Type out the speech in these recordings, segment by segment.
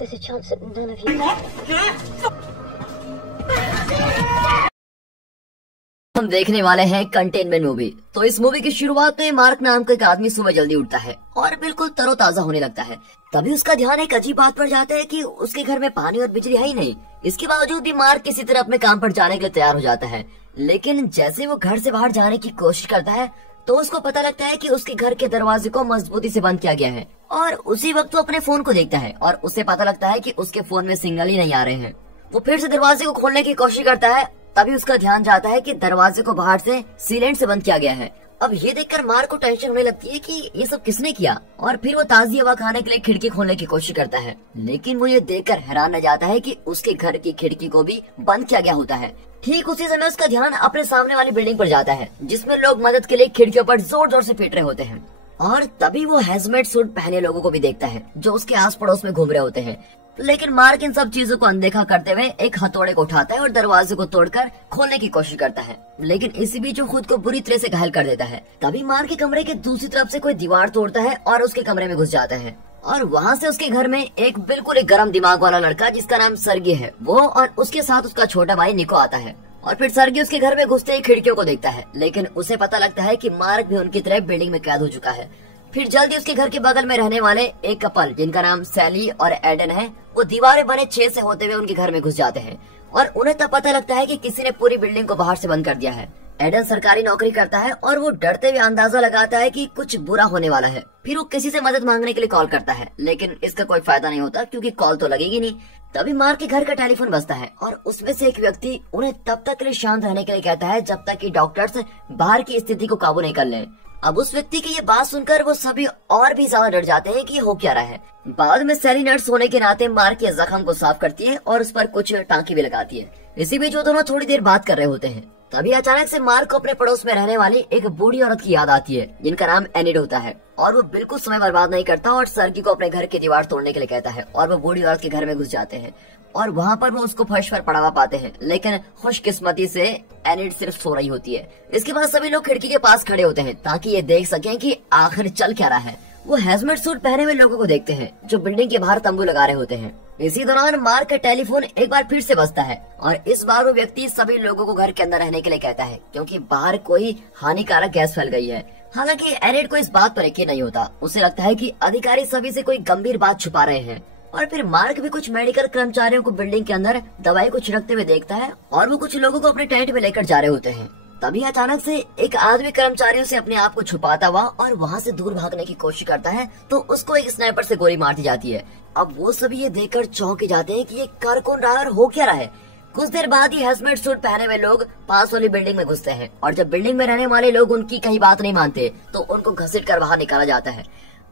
There's a chance that none of you... हम देखने वाले हैं कंटेनमेंट मूवी। तो इस मूवी की शुरुआत में मार्क नाम का एक आदमी सुबह जल्दी उठता है और बिल्कुल तरोताजा होने लगता है। तभी उसका ध्यान एक अजीब बात पर जाता है कि उसके घर में पानी और बिजली है ही नहीं। इसके बावजूद भी मार्क किसी तरह अपने काम पर जाने के लिए तैयार हो जाता है, लेकिन जैसे वो घर से बाहर जाने की कोशिश करता है तो उसको पता लगता है कि उसके घर के दरवाजे को मजबूती से बंद किया गया है। और उसी वक्त वो अपने फोन को देखता है और उसे पता लगता है कि उसके फोन में सिग्नल ही नहीं आ रहे हैं। वो फिर से दरवाजे को खोलने की कोशिश करता है, तभी उसका ध्यान जाता है कि दरवाजे को बाहर से सीलेंट से बंद किया गया है। अब ये देखकर मार्क को टेंशन होने लगती है कि ये सब किसने किया, और फिर वो ताजी हवा खाने के लिए खिड़की खोलने की कोशिश करता है, लेकिन वो ये देखकर हैरान रह जाता है कि उसके घर की खिड़की को भी बंद किया गया होता है। ठीक उसी समय उसका ध्यान अपने सामने वाली बिल्डिंग पर जाता है, जिसमें लोग मदद के लिए खिड़कियों पर जोर जोर से पीट रहे होते हैं। और तभी वो हैजमेट सूट पहने लोगों को भी देखता है जो उसके आस पड़ोस में घूम रहे होते हैं। लेकिन मार्क इन सब चीजों को अनदेखा करते हुए एक हथौड़े को उठाता है और दरवाजे को तोड़कर खोलने की कोशिश करता है, लेकिन इसी बीच वो खुद को बुरी तरह से घायल कर देता है। तभी मार्क के कमरे के दूसरी तरफ से कोई दीवार तोड़ता है और उसके कमरे में घुस जाता है। और वहाँ से उसके घर में एक बिल्कुल एक गर्म दिमाग वाला लड़का जिसका नाम सर्गी है, वो और उसके साथ उसका छोटा भाई निको आता है। और फिर सर्गी उसके घर में घुसते ही खिड़कियों को देखता है, लेकिन उसे पता लगता है कि मार्क भी उनकी तरह बिल्डिंग में कैद हो चुका है। फिर जल्दी उसके घर के बगल में रहने वाले एक कपल जिनका नाम सैली और एडन है, वो दीवारें बने छेद से होते हुए उनके घर में घुस जाते हैं। और उन्हें तब पता लगता है कि किसी ने पूरी बिल्डिंग को बाहर से बंद कर दिया है। एडन सरकारी नौकरी करता है और वो डरते हुए अंदाजा लगाता है कि कुछ बुरा होने वाला है। फिर वो किसी से मदद मांगने के लिए कॉल करता है, लेकिन इसका कोई फायदा नहीं होता क्योंकि कॉल तो लगेगी नहीं। तभी मार्क के घर का टेलीफोन बजता है और उसमें से एक व्यक्ति उन्हें तब तक के लिए शांत रहने के लिए कहता है जब तक कि डॉक्टर्स बाहर की स्थिति को काबू नहीं कर लें। अब उस व्यक्ति की ये बात सुनकर वो सभी और भी ज्यादा डर जाते हैं कि ये हो क्या रहा है। बाद में सैली नर्स होने के नाते मार्क के जख्म को साफ करती है और उस पर कुछ टांकी भी लगाती है। इसी बीच वो दोनों थोड़ी देर बात कर रहे होते हैं। तभी अचानक से मार्क को अपने पड़ोस में रहने वाली एक बूढ़ी औरत की याद आती है जिनका नाम एनिड होता है। और वो बिल्कुल समय बर्बाद नहीं करता और सर्गी को अपने घर की दीवार तोड़ने के लिए कहता है और वो बूढ़ी औरत के घर में घुस जाते हैं। और वहाँ पर वो उसको फर्श पर पड़ा हुआ पाते हैं, लेकिन खुशकिस्मती से एनिड सिर्फ सो रही होती है। इसके बाद सभी लोग खिड़की के पास खड़े होते हैं ताकि ये देख सकें कि आखिर चल क्या रहा है। वो हैजमेट सूट पहने हुए लोगों को देखते हैं जो बिल्डिंग के बाहर तंबू लगा रहे होते हैं। इसी दौरान मार्क का टेलीफोन एक बार फिर से बजता है और इस बार वो व्यक्ति सभी लोगों को घर के अंदर रहने के लिए कहता है क्योंकि बाहर कोई हानिकारक गैस फैल गई है। हालांकि एनिड को इस बात पर यकीन नहीं होता, उसे लगता है कि अधिकारी सभी से कोई गंभीर बात छुपा रहे हैं। और फिर मार्क भी कुछ मेडिकल कर्मचारियों को बिल्डिंग के अंदर दवाई को छिड़कते हुए देखता है और वो कुछ लोगों को अपने टेंट में लेकर जा रहे होते हैं। तभी अचानक से एक आदमी कर्मचारियों से अपने आप को छुपाता हुआ और वहाँ से दूर भागने की कोशिश करता है तो उसको एक स्नाइपर से गोली मार दी जाती है। अब वो सभी ये देखकर चौंक जाते हैं कि ये कर कौन रहा है और हो क्या रहा है। कुछ देर बाद ही हैजमेट सूट पहने हुए लोग पास वाली बिल्डिंग में घुसते हैं और जब बिल्डिंग में रहने वाले लोग उनकी कहीं बात नहीं मानते तो उनको घसीट कर बाहर निकाला जाता है।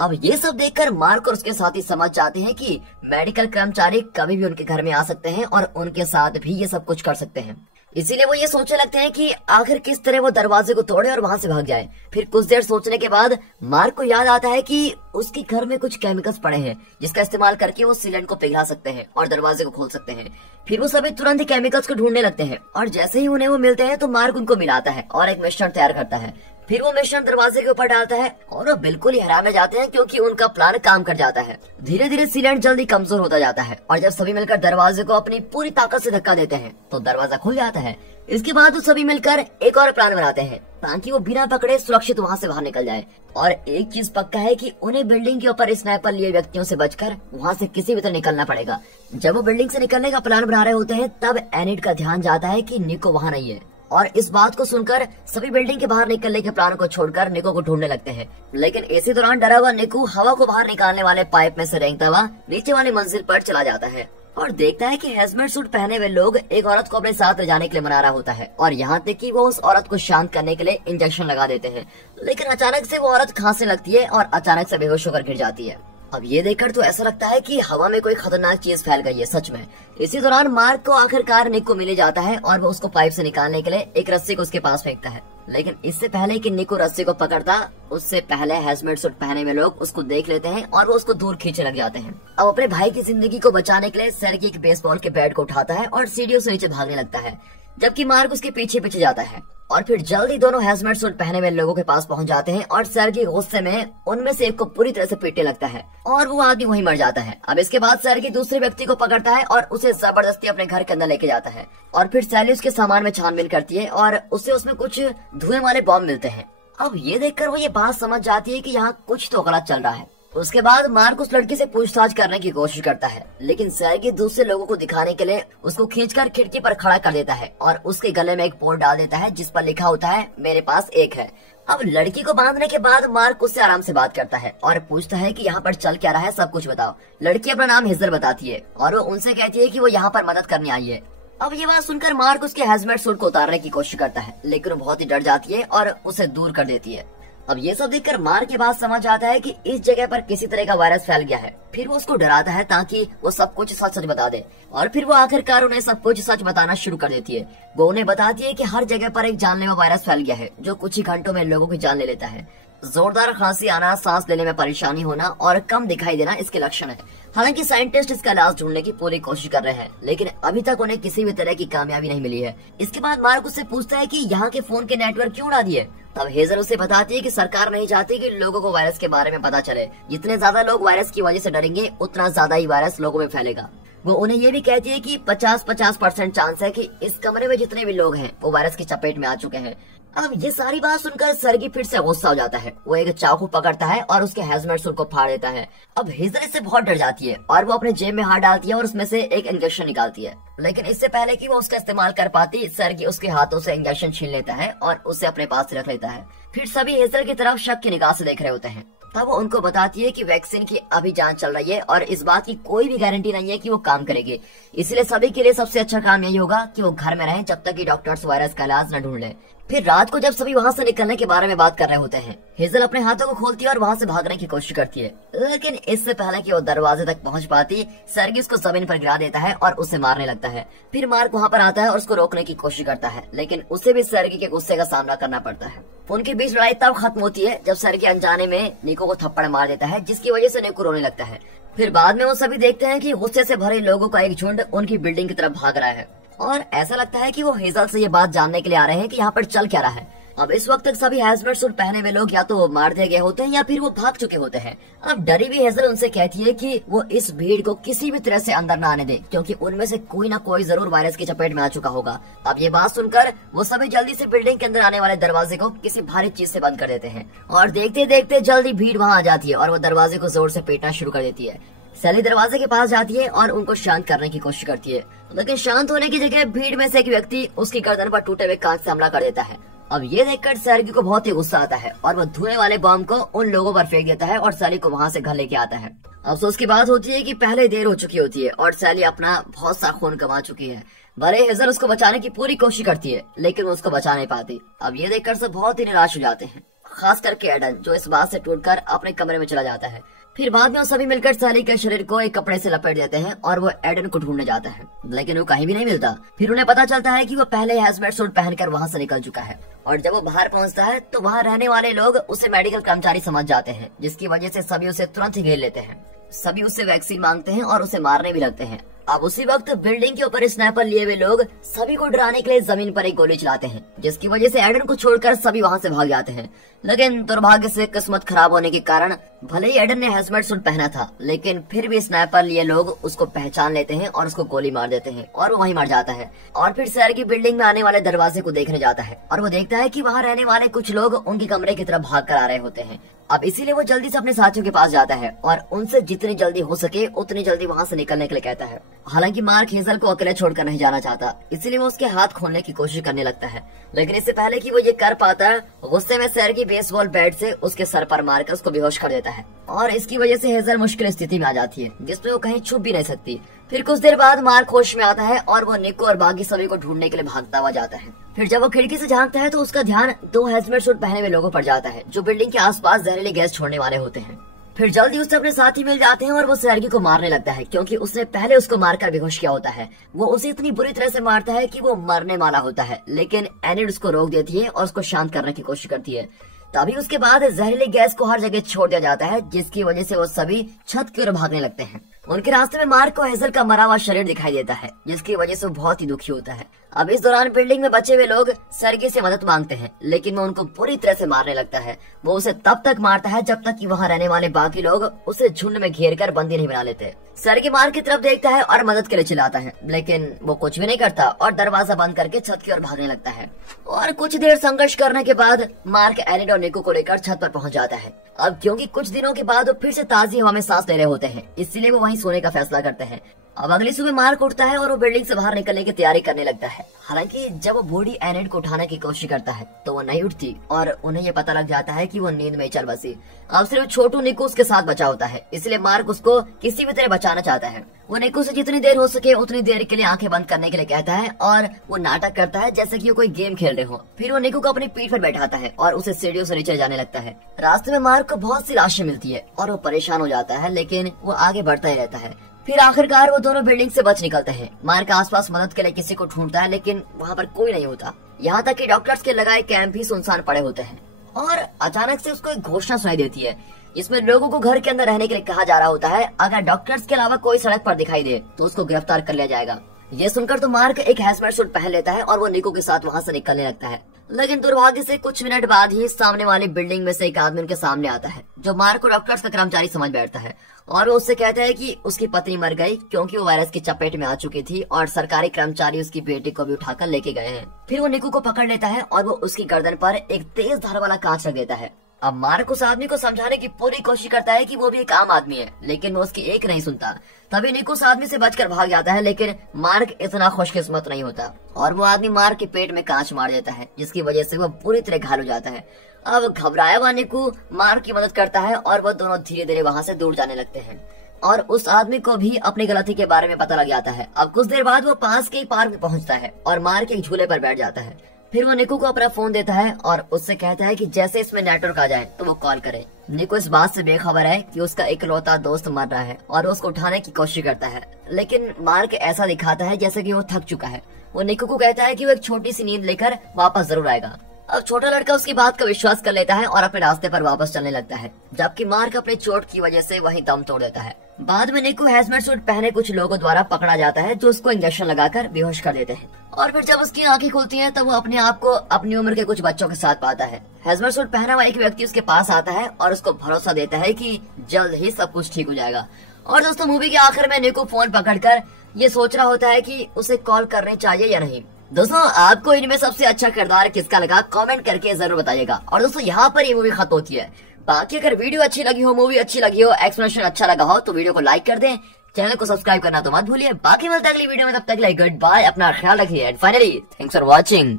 अब ये सब देखकर मार्क और उसके साथी समझ जाते हैं कि मेडिकल कर्मचारी कभी भी उनके घर में आ सकते हैं और उनके साथ भी ये सब कुछ कर सकते हैं। इसीलिए वो ये सोचने लगते हैं कि आखिर किस तरह वो दरवाजे को तोड़े और वहाँ से भाग जाए। फिर कुछ देर सोचने के बाद मार्क को याद आता है कि उसके घर में कुछ केमिकल्स पड़े हैं जिसका इस्तेमाल करके वो सिलेंडर को पिघला सकते हैं और दरवाजे को खोल सकते हैं। फिर वो सभी तुरंत ही केमिकल्स को ढूंढने लगते हैं और जैसे ही उन्हें वो मिलते हैं तो मार्क उनको मिलाता है और एक मिश्रण तैयार करता है। फिर वो मिश्रण दरवाजे के ऊपर डालता है और वो बिल्कुल ही हैरान रह जाते हैं क्योंकि उनका प्लान काम कर जाता है। धीरे धीरे सीलेंट जल्दी कमजोर होता जाता है और जब सभी मिलकर दरवाजे को अपनी पूरी ताकत से धक्का देते हैं तो दरवाजा खुल जाता है। इसके बाद वो सभी मिलकर एक और प्लान बनाते हैं ताकि वो बिना पकड़े सुरक्षित वहाँ से बाहर निकल जाए। और एक चीज पक्का है कि उन्हें बिल्डिंग के ऊपर स्नाइपर लिए व्यक्तियों से बचकर वहाँ से किसी भी तरह निकलना पड़ेगा। जब वो बिल्डिंग से निकलने का प्लान बना रहे होते हैं तब एनिड का ध्यान जाता है कि निको वहाँ नहीं है और इस बात को सुनकर सभी बिल्डिंग के बाहर निकलने के प्लान को छोड़कर निको को ढूंढने लगते हैं। लेकिन इसी दौरान डरा हुआ निको हवा को बाहर निकालने वाले पाइप में से रेंगता हुआ नीचे वाली मंजिल पर चला जाता है और देखता है कि हैजमेट सूट पहने हुए लोग एक औरत को अपने साथ ले जाने के लिए मना रहा होता है और यहाँ तक कि वो उस औरत को शांत करने के लिए इंजेक्शन लगा देते हैं। लेकिन अचानक से वो औरत खांसने लगती है और अचानक से बेहोश होकर गिर जाती है। अब ये देखकर तो ऐसा लगता है कि हवा में कोई खतरनाक चीज फैल गई है सच में। इसी दौरान मार्क को आखिरकार निक को मिले जाता है और वो उसको पाइप से निकालने के लिए एक रस्सी को उसके पास फेंकता है। लेकिन इससे पहले कि निक को रस्सी को पकड़ता उससे पहले हैजमेट सूट पहने हुए लोग उसको देख लेते हैं और वो उसको दूर खींचने लग जाते हैं। अब अपने भाई की जिंदगी को बचाने के लिए सर्गी एक बेसबॉल के बैट को उठाता है और सीढ़ियों से नीचे भागने लगता है। जबकि मार्क उसके पीछे पीछे जाता है। और फिर जल्दी दोनों हैजमेट सूट पहने हुए लोगों के पास पहुंच जाते हैं और सर्गी गुस्से में उनमें से एक को पूरी तरह से पीटने लगता है और वो आदमी वहीं मर जाता है। अब इसके बाद सर्गी दूसरे व्यक्ति को पकड़ता है और उसे जबरदस्ती अपने घर के अंदर लेके जाता है और फिर सैली उसके सामान में छानबीन करती है और उसे उसमें कुछ धुएं वाले बॉम्ब मिलते हैं। अब ये देखकर वो ये बात समझ जाती है कि यहाँ कुछ तो गलत चल रहा है। उसके बाद मार्क उस लड़की से पूछताछ करने की कोशिश करता है, लेकिन सर्गी दूसरे लोगों को दिखाने के लिए उसको खींचकर खिड़की पर खड़ा कर देता है और उसके गले में एक पोल डाल देता है जिस पर लिखा होता है मेरे पास एक है। अब लड़की को बांधने के बाद मार्क उससे आराम से बात करता है और पूछता है कि यहाँ पर चल क्या रहा है, सब कुछ बताओ। लड़की अपना नाम हेजल बताती है और वो उनसे कहती है कि वो यहाँ पर मदद करने आई है। अब ये बात सुनकर मार्क उसके हैजमेट सूट को उतारने की कोशिश करता है, लेकिन वो बहुत ही डर जाती है और उसे दूर कर देती है। अब ये सब देखकर मार्क के बाद समझ आता है कि इस जगह पर किसी तरह का वायरस फैल गया है। फिर वो उसको डराता है ताकि वो सब कुछ सच सच बता दे और फिर वो आखिरकार उन्हें सब कुछ सच बताना शुरू कर देती है। वो उन्हें बताती है कि हर जगह पर एक जानलेवा वायरस फैल गया है जो कुछ ही घंटों में लोगों की जान ले लेता है। जोरदार खांसी आना, सांस लेने में परेशानी होना और कम दिखाई देना इसके लक्षण है। हालांकि साइंटिस्ट इसका इलाज ढूंढने की पूरी कोशिश कर रहे हैं, लेकिन अभी तक उन्हें किसी भी तरह की कामयाबी नहीं मिली है। इसके बाद मार्क उससे पूछता है कि यहाँ के फोन के नेटवर्क क्यों उड़ा दिए। तब हेजल उसे बताती है कि सरकार नहीं चाहती कि लोगों को वायरस के बारे में पता चले। जितने ज्यादा लोग वायरस की वजह से डरेंगे उतना ज्यादा ही वायरस लोगों में फैलेगा। वो उन्हें ये भी कहती है कि 50-50% चांस है कि इस कमरे में जितने भी लोग हैं वो वायरस की चपेट में आ चुके हैं। अब ये सारी बात सुनकर सर्गी फिर से गुस्सा हो जाता है। वो एक चाकू पकड़ता है और उसके हैजमेट सूट को फाड़ देता है। अब हेजल इससे बहुत डर जाती है और वो अपने जेब में हाथ डालती है और उसमें से एक इंजेक्शन निकालती है, लेकिन इससे पहले कि वो उसका इस्तेमाल कर पाती, सर्गी उसके हाथों से इंजेक्शन छीन लेता है और उसे अपने पास रख लेता है। फिर सभी हेजल की तरफ शक की निगाह से देख रहे होते हैं। तब वो उनको बताती है कि वैक्सीन की अभी जांच चल रही है और इस बात की कोई भी गारंटी नहीं है कि वो काम करेगी। इसलिए सभी के लिए सबसे अच्छा काम यही होगा कि वो घर में रहें जब तक कि डॉक्टर्स वायरस का इलाज न ढूंढ लें। फिर रात को जब सभी वहाँ से निकलने के बारे में बात कर रहे होते हैं, हेजल अपने हाथों को खोलती है और वहाँ से भागने की कोशिश करती है, लेकिन इससे पहले कि वो दरवाजे तक पहुँच पाती, सर्गी उसको जमीन पर गिरा देता है और उसे मारने लगता है। फिर मार्क वहाँ पर आता है और उसको रोकने की कोशिश करता है, लेकिन उसे भी सर्गी के गुस्से का सामना करना पड़ता है। उनके बीच लड़ाई तब खत्म होती है जब सर्गी अनजाने में निको को थप्पड़ मार देता है, जिसकी वजह से निको रोने लगता है। फिर बाद में वो सभी देखते हैं कि गुस्से से भरे लोगों का एक झुंड उनकी बिल्डिंग की तरफ भाग रहा है और ऐसा लगता है कि वो हेजल से ये बात जानने के लिए आ रहे हैं कि यहाँ पर चल क्या रहा है। अब इस वक्त तक सभी हैजमेट सूट पहने हुए लोग या तो मार दिए गए होते हैं या फिर वो भाग चुके होते हैं। अब डरी हुई हेजल उनसे कहती है कि वो इस भीड़ को किसी भी तरह से अंदर न आने दे, क्योंकि उनमें से कोई ना कोई जरूर वायरस की चपेट में आ चुका होगा। अब ये बात सुनकर वो सभी जल्दी से बिल्डिंग के अंदर आने वाले दरवाजे को किसी भारी चीज से बंद कर देते हैं और देखते देखते जल्दी भीड़ वहाँ आ जाती है और वो दरवाजे को जोर से पीटना शुरू कर देती है। सैली दरवाजे के पास जाती है और उनको शांत करने की कोशिश करती है, लेकिन शांत होने की जगह भीड़ में से एक व्यक्ति उसकी गर्दन पर टूटे हुए कांच से हमला कर देता है। अब ये देखकर सर्गी को बहुत ही गुस्सा आता है और वो धुएं वाले बॉम्ब को उन लोगों पर फेंक देता है और सैली को वहाँ से घर लेके आता है। अफसोस की बात होती है कि पहले देर हो चुकी होती है और सैली अपना बहुत सा खून कमा चुकी है। भले हेजल उसको बचाने की पूरी कोशिश करती है, लेकिन वो उसको बचा नहीं पाती। अब ये देखकर सब बहुत ही निराश हो जाते हैं, खास करके एडन, जो इस बात से टूटकर अपने कमरे में चला जाता है। फिर बाद में वो सभी मिलकर सैली के शरीर को एक कपड़े से लपेट देते हैं और वो एडन को ढूंढने जाता है, लेकिन वो कहीं भी नहीं मिलता। फिर उन्हें पता चलता है कि वो पहले हैजमेट सूट पहनकर वहाँ से निकल चुका है और जब वो बाहर पहुँचता है तो वहाँ रहने वाले लोग उसे मेडिकल कर्मचारी समझ जाते हैं, जिसकी वजह से सभी उसे तुरंत ही घेर लेते हैं। सभी उससे वैक्सीन मांगते हैं और उसे मारने भी लगते हैं। अब उसी वक्त बिल्डिंग के ऊपर स्नाइपर लिए हुए लोग सभी को डराने के लिए जमीन पर एक गोली चलाते हैं, जिसकी वजह से एडन को छोड़कर सभी वहां से भाग जाते हैं। लेकिन दुर्भाग्य से किस्मत खराब होने के कारण भले ही एडन ने हेलमेट सूट पहना था, लेकिन फिर भी स्नाइपर लिए लोग उसको पहचान लेते हैं और उसको गोली मार देते हैं और वो वहीं मर जाता है। और फिर शहर की बिल्डिंग में आने वाले दरवाजे को देखने जाता है और वो देखता है कि वहाँ रहने वाले कुछ लोग उनके कमरे की तरफ भाग कर आ रहे होते हैं। अब इसीलिए वो जल्दी से अपने साथियों के पास जाता है और उनसे जितनी जल्दी हो सके उतनी जल्दी वहाँ से निकलने के लिए कहता है। हालांकि मार्क हेजल को अकेले छोड़कर नहीं जाना चाहता, इसीलिए वो उसके हाथ खोलने की कोशिश करने लगता है, लेकिन इससे पहले कि वो ये कर पाता, गुस्से में शहर की बेसबॉल बैट से उसके सर पर मारकर उसको बेहोश कर देता है और इसकी वजह से हेजल मुश्किल स्थिति में आ जाती है, जिसमें वो कहीं छुप भी नहीं सकती। फिर कुछ देर बाद मार्क होश में आता है और वो निको और बाकी सभी को ढूंढने के लिए भागता हुआ जाता है। फिर जब वो खिड़की से झांकता है तो उसका ध्यान 2 हेलमेट सूट पहने हुए लोगों पर जाता है, जो बिल्डिंग के आसपास जहरीली गैस छोड़ने वाले होते हैं। फिर जल्दी उससे अपने साथी मिल जाते हैं और वो सर्गी को मारने लगता है, क्योंकि उसने पहले उसको मारकर बेहोश किया होता है। वो उसे इतनी बुरी तरह से मारता है कि वो मरने वाला होता है, लेकिन एनिड उसको रोक देती है और उसको शांत करने की कोशिश करती है। तभी उसके बाद जहरीली गैस को हर जगह छोड़ दिया जाता है, जिसकी वजह से वो सभी छत की ओर भागने लगते हैं। उनके रास्ते में मार्क को हेजल का मरा हुआ शरीर दिखाई देता है, जिसकी वजह से वो बहुत ही दुखी होता है। अब इस दौरान बिल्डिंग में बचे हुए लोग सर्गी से मदद मांगते हैं, लेकिन वो उनको पूरी तरह से मारने लगता है। वो उसे तब तक मारता है जब तक कि वहाँ रहने वाले बाकी लोग उसे झुंड में घेर कर बंदी नहीं बना लेते। सर्गी मार्क की तरफ देखता है और मदद के लिए चिल्लाता है, लेकिन वो कुछ भी नहीं करता और दरवाजा बंद करके छत की ओर भागने लगता है। और कुछ देर संघर्ष करने के बाद मार्क एनिड और निको को लेकर छत पर पहुंच जाता है। अब क्योंकि कुछ दिनों के बाद वो फिर से ताजी हवा में सांस ले रहे होते हैं, इसलिए वो वहीं सोने का फैसला करते हैं। अब अगली सुबह मार्क उठता है और वो बिल्डिंग से बाहर निकलने की तैयारी करने लगता है। हालांकि जब वो बूढ़ी एनिड को उठाने की कोशिश करता है तो वो नहीं उठती और उन्हें ये पता लग जाता है कि वो नींद में चल बसी। अब सिर्फ छोटू निको उसके साथ बचा होता है, इसलिए मार्क उसको किसी भी तरह बचाना चाहता है। वो निको से जितनी देर हो सके उतनी देर के लिए आंखें बंद करने के लिए कहता है और वो नाटक करता है जैसे कि वो कोई गेम खेल रहे हो। फिर वो निको को अपनी पीठ पर बैठाता है और उसे सीढ़ियों से नीचे जाने लगता है। रास्ते में मार्क को बहुत सी लाशें मिलती है और वो परेशान हो जाता है, लेकिन वो आगे बढ़ता ही रहता है। फिर आखिरकार वो दोनों बिल्डिंग से बच निकलते हैं। मार्क आसपास मदद के लिए किसी को ढूंढता है, लेकिन वहाँ पर कोई नहीं होता। यहाँ तक कि डॉक्टर्स के लगाए कैंप भी सुनसान पड़े होते हैं। और अचानक से उसको एक घोषणा सुनाई देती है, इसमें लोगों को घर के अंदर रहने के लिए कहा जा रहा होता है। अगर डॉक्टर्स के अलावा कोई सड़क पर दिखाई दे तो उसको गिरफ्तार कर लिया जाएगा। ये सुनकर तो मार्क एक हैजमेट सूट पहन लेता है और वो निको के साथ वहाँ से निकलने लगता है। लेकिन दुर्भाग्य से कुछ मिनट बाद ही सामने वाली बिल्डिंग में से एक आदमी उनके सामने आता है, जो मार्क को डॉक्टर्स का कर्मचारी समझ बैठता है। और वो उससे कहता है कि उसकी पत्नी मर गई क्योंकि वो वायरस की चपेट में आ चुकी थी और सरकारी कर्मचारी उसकी बेटी को भी उठाकर लेके गए हैं। फिर वो निको को पकड़ लेता है और वो उसकी गर्दन पर एक तेज धार वाला कांच रख देता है। अब मार्क उस आदमी को समझाने की पूरी कोशिश करता है कि वो भी एक आम आदमी है, लेकिन वो उसकी एक नहीं सुनता। तभी निको उस आदमी से बचकर भाग जाता है, लेकिन मार्क इतना खुशकिस्मत नहीं होता और वो आदमी मार्क के पेट में कांच मार देता है, जिसकी वजह से वो पूरी तरह घायल हो जाता है। अब घबराया हुआ निको मार्क की मदद करता है और वो दोनों धीरे धीरे वहाँ से दूर जाने लगते हैं। और उस आदमी को भी अपनी गलती के बारे में पता लग जाता है। अब कुछ देर बाद वो पास के पार्क में पहुँचता है और मार्क एक झूले पर बैठ जाता है। फिर वो निको को अपना फोन देता है और उससे कहता है कि जैसे इसमें नेटवर्क आ जाए तो वो कॉल करे। निको इस बात से बेखबर है कि उसका इकलौता दोस्त मर रहा है और उसको उठाने की कोशिश करता है, लेकिन मार्क ऐसा दिखाता है जैसे कि वो थक चुका है। वो निको को कहता है कि वो एक छोटी सी नींद लेकर वापस जरूर आएगा। अब छोटा लड़का उसकी बात का विश्वास कर लेता है और अपने रास्ते पर वापस चलने लगता है, जबकि मार्क अपने चोट की वजह से वहीं दम तोड़ देता है। बाद में निको हैजमेट सूट पहने कुछ लोगों द्वारा पकड़ा जाता है, जो उसको इंजेक्शन लगाकर बेहोश कर देते हैं। और फिर जब उसकी आंखें खुलती हैं, तब वो अपने आप को अपनी उम्र के कुछ बच्चों के साथ पाता है। हैजमेट सूट पहना हुआ एक व्यक्ति उसके पास आता है और उसको भरोसा देता है कि जल्द ही सब कुछ ठीक हो जाएगा। और दोस्तों, मूवी के आखिर में निको फोन पकड़कर ये सोच रहा होता है कि उसे कॉल करनी चाहिए या नहीं। दोस्तों, आपको इनमें सबसे अच्छा किरदार किसका लगा कमेंट करके जरूर बताइएगा। और दोस्तों, यहाँ पर ये मूवी खत्म होती है। बाकी अगर वीडियो अच्छी लगी हो, मूवी अच्छी लगी हो, एक्सप्लेनेशन अच्छा लगा हो तो वीडियो को लाइक कर दें, चैनल को सब्सक्राइब करना तो मत भूलिए। बाकी मिलते हैं अगली वीडियो में, तब तक के लिए गुड बाय, अपना ख्याल रखिए and finally thanks for watching.